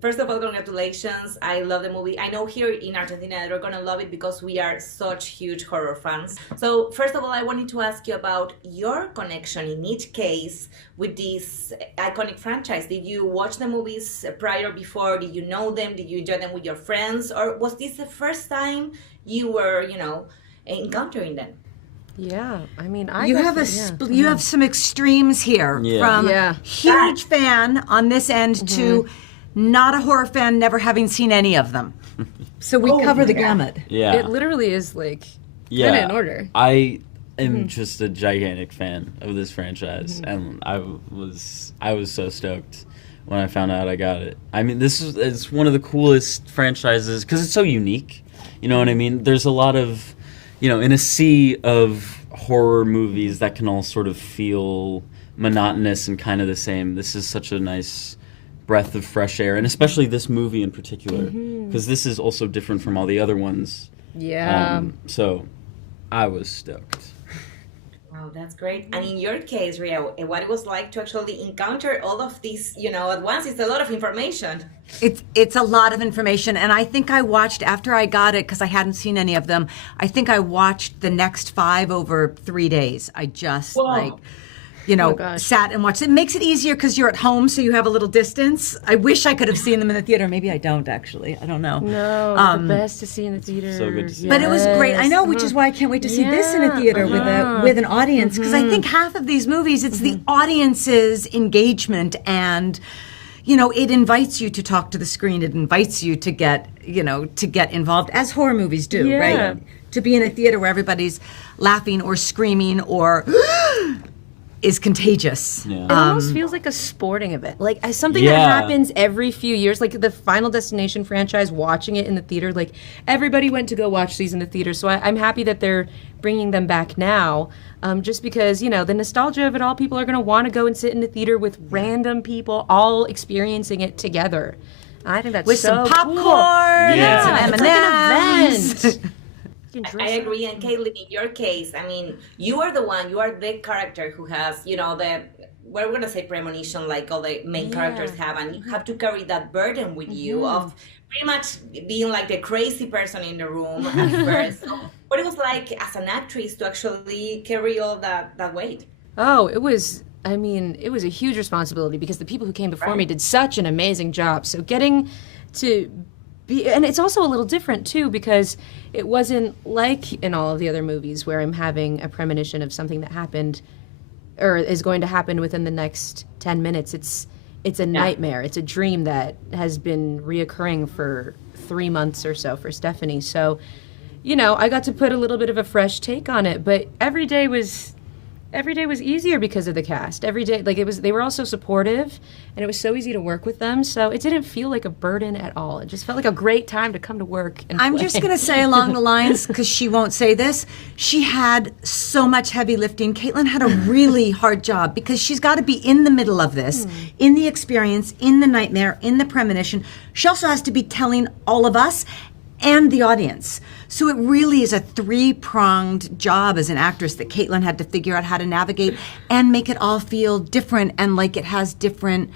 first of all, congratulations. I love the movie. I know here in Argentina they're going to love it because we are such huge horror fans. So first of all, I wanted to ask you about your connection in each case with this iconic franchise. Did you watch the movies prior, before? Did you know them? Did you enjoy them with your friends? Or was this the first time you were, encountering them? Yeah, I mean, you have some extremes here, from huge fan on this end to not a horror fan, never having seen any of them. So we cover the gamut. Yeah, it literally is like kind of in order. I am just a gigantic fan of this franchise, and I was so stoked when I found out I got it. I mean, it's one of the coolest franchises because it's so unique. You know what I mean? There's a lot of, in a sea of horror movies that can all sort of feel monotonous and kind of the same, this is such a nice breath of fresh air, and especially this movie in particular, because this is also different from all the other ones. Yeah. So I was stoked. Wow, that's great. And in your case, Ria, what it was like to actually encounter all of these, at once? It's a lot of information. It's a lot of information, and I think I watched, after I got it, because I hadn't seen any of them, I think I watched the next 5 over 3 days. I just, sat and watched. It makes it easier because you're at home, so you have a little distance. I wish I could have seen them in the theater. Maybe I don't, actually. I don't know. No, the best to see in the theater. So good to see. But it was great. I know, which is why I can't wait to see this in a theater with an audience, because I think half of these movies, it's the audience's engagement, and it invites you to talk to the screen. It invites you to get involved, as horror movies do, right? To be in a theater where everybody's laughing or screaming or is contagious. Yeah. It almost feels like a sporting event, like something that happens every few years, like the Final Destination franchise. Watching it in the theater, like everybody went to go watch these in the theater. So I'm happy that they're bringing them back now, just because the nostalgia of it all. People are going to want to go and sit in the theater with random people, all experiencing it together. I think that's with so some popcorn, cool. and some M&Ms. It's like an event. I agree. And Kaitlyn, in your case, I mean, you are the character who has, we're going to say premonition, like all the main characters have, and you have to carry that burden with you of pretty much being like the crazy person in the room at first. So what it was like as an actress to actually carry all that weight? Oh, it was a huge responsibility because the people who came before me did such an amazing job. So getting to and it's also a little different too, because it wasn't like in all of the other movies where I'm having a premonition of something that happened or is going to happen within the next 10 minutes. It's a nightmare. It's a dream that has been reoccurring for 3 months or so for Stephanie. So, I got to put a little bit of a fresh take on it, but every day was easier because of the cast. Every day, they were all so supportive, and it was so easy to work with them. So it didn't feel like a burden at all. It just felt like a great time to come to work and I'm play. just going to say along the lines, because she won't say this, she had so much heavy lifting. Kaitlyn had a really hard job because she's got to be in the middle of this, in the experience, in the nightmare, in the premonition. She also has to be telling all of us and the audience. So it really is a 3-pronged job as an actress that Kaitlyn had to figure out how to navigate and make it all feel different and like it has different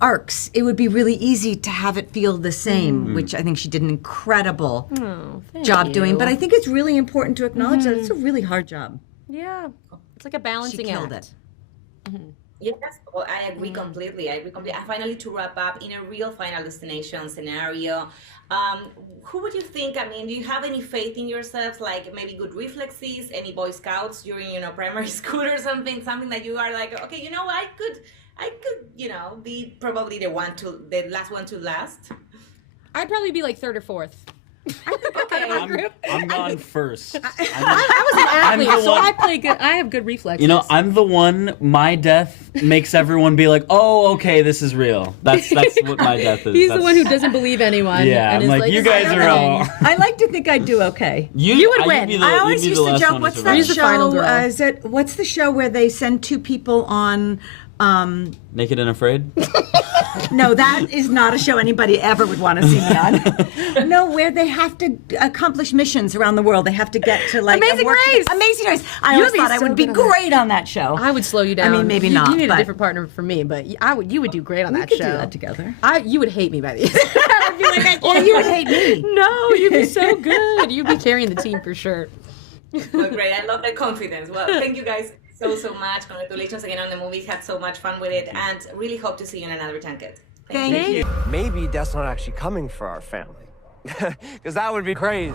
arcs. It would be really easy to have it feel the same, which I think she did an incredible job doing. But I think it's really important to acknowledge that it's a really hard job. Yeah, it's like a balancing She killed act. it. Yes, well, I agree completely. And finally, to wrap up, in a real Final Destination scenario, who would you think? I mean, do you have any faith in yourselves? Like maybe good reflexes, any Boy Scouts during primary school or something that you are like, okay, I could, be probably the last one to last. I'd probably be like 3rd or 4th. I'm gone first. I was an athlete, so I play good. I have good reflexes. I'm the one. My death makes everyone be like, "Oh, okay, this is real." That's what my death is. He's the one who doesn't believe anyone. Yeah, and I'm is like, you guys are all. I like to think I'd do okay. You would win. I always used to joke, what's that Who's the final show? girl? What's the show where they send 2 people on... Naked and Afraid? No, that is not a show anybody ever would want to see me on. No, where they have to accomplish missions around the world. They have to get to like Amazing Race. Amazing Race. I always thought I would be great on that show. I would slow you down. I mean, maybe not. You need but a different partner for me, but you would do great on that we show. could do that together. You would hate me by the end. I'd be like, I Or you would hate me. No, you'd be so good. You'd be carrying the team for sure. Well, great. I love the confidence. Well, thank you guys so much. Congratulations again on the movie. Had so much fun with it, and really hope to see you in another junket. Thank you. Maybe Dad's not actually coming for our family. Because that would be crazy.